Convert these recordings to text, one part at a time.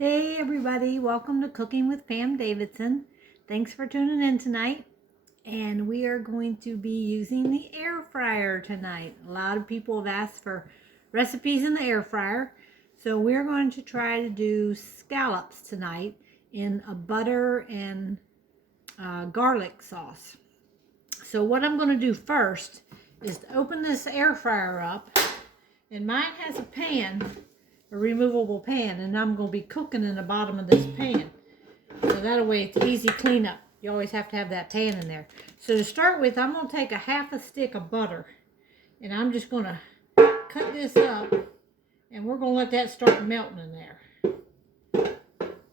Hey everybody, welcome to Cooking with Pam Davidson. Thanks for tuning in tonight. And we are going to be using the air fryer tonight. A lot of people have asked for recipes in the air fryer. So we're going to try to do scallops tonight in a butter and garlic sauce. So what I'm going to do first is to open this air fryer up. And mine has a pan, a removable pan, and I'm going to be cooking in the bottom of this pan. So that way it's easy cleanup. You always have to have that pan in there. So to start with, I'm going to take a half a stick of butter, and I'm just going to cut this up, and we're going to let that start melting in there.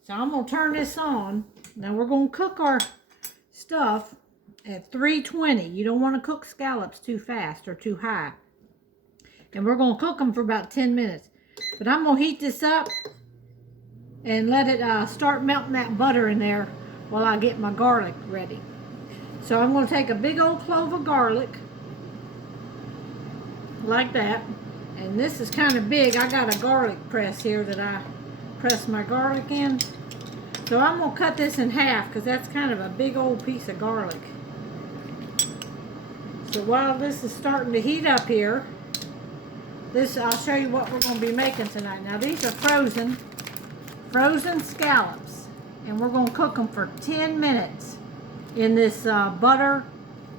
So I'm going to turn this on. Now we're going to cook our stuff at 320. You don't want to cook scallops too fast or too high. And we're going to cook them for about 10 minutes. But I'm going to heat this up and let it start melting that butter in there while I get my garlic ready. So I'm going to take a big old clove of garlic, like that. And this is kind of big. I got a garlic press here that I press my garlic in. So I'm going to cut this in half because that's kind of a big old piece of garlic. So while this is starting to heat up here, I'll show you what we're going to be making tonight. Now these are frozen scallops, and we're going to cook them for 10 minutes in this butter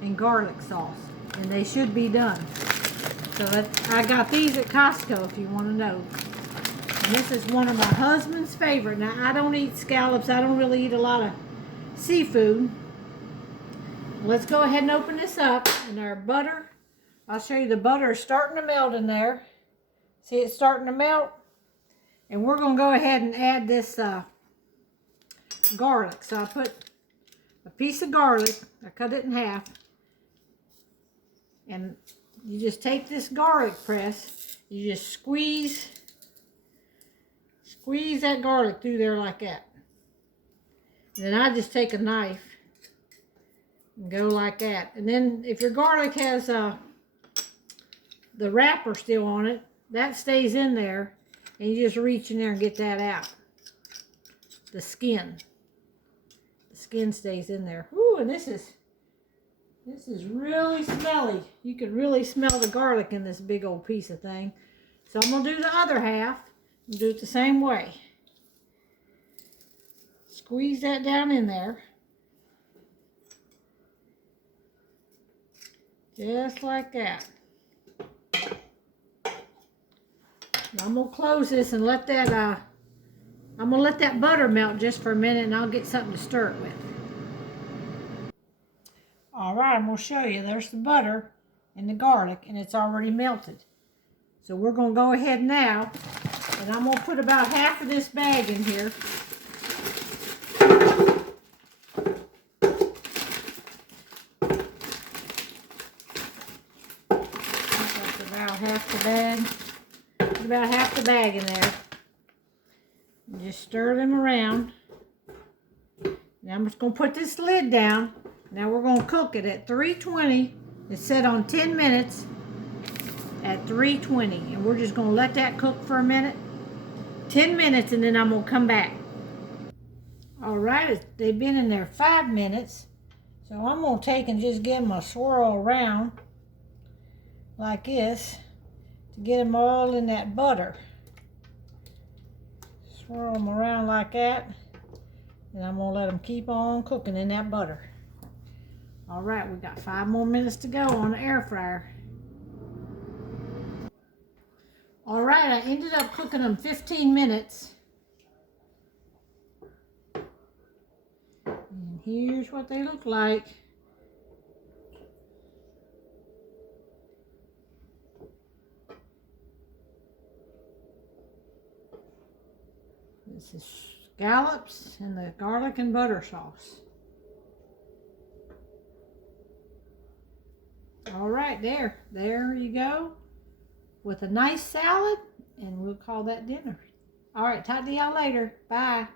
and garlic sauce, and they should be done. So I got these at Costco if you want to know. And this is one of my husband's favorite. Now I don't eat scallops. I don't really eat a lot of seafood. Let's go ahead and open this up. And our butter, I'll show you the butter is starting to melt in there. See, it's starting to melt. And we're going to go ahead and add this garlic. So I put a piece of garlic. I cut it in half. And you just take this garlic press. You just squeeze that garlic through there like that. And then I just take a knife and go like that. And then if your garlic has the wrapper still on it, that stays in there, and you just reach in there and get that out. The skin stays in there. Ooh, and this is really smelly. You can really smell the garlic in this big old piece of thing. So I'm gonna do the other half and do it the same way. Squeeze that down in there. Just like that. I'm going to close this and let that, I'm going to let that butter melt just for a minute, and I'll get something to stir it with. Alright, I'm going to show you. There's the butter and the garlic, and it's already melted. So we're going to go ahead now, and I'm going to put about half of this bag in here. That's about half the bag. About half the bag in there. And just stir them around. Now I'm just going to put this lid down. Now we're going to cook it at 320. It's set on 10 minutes at 320. And we're just going to let that cook for a minute. 10 minutes, and then I'm going to come back. Alright, they've been in there 5 minutes. So I'm going to take and just give them a swirl around like this. To get them all in that butter. Swirl them around like that. And I'm going to let them keep on cooking in that butter. Alright, we've got 5 more minutes to go on the air fryer. Alright, I ended up cooking them 15 minutes. And here's what they look like. This is scallops and the garlic and butter sauce. All right, there you go. With a nice salad, and we'll call that dinner. All right, talk to y'all later. Bye.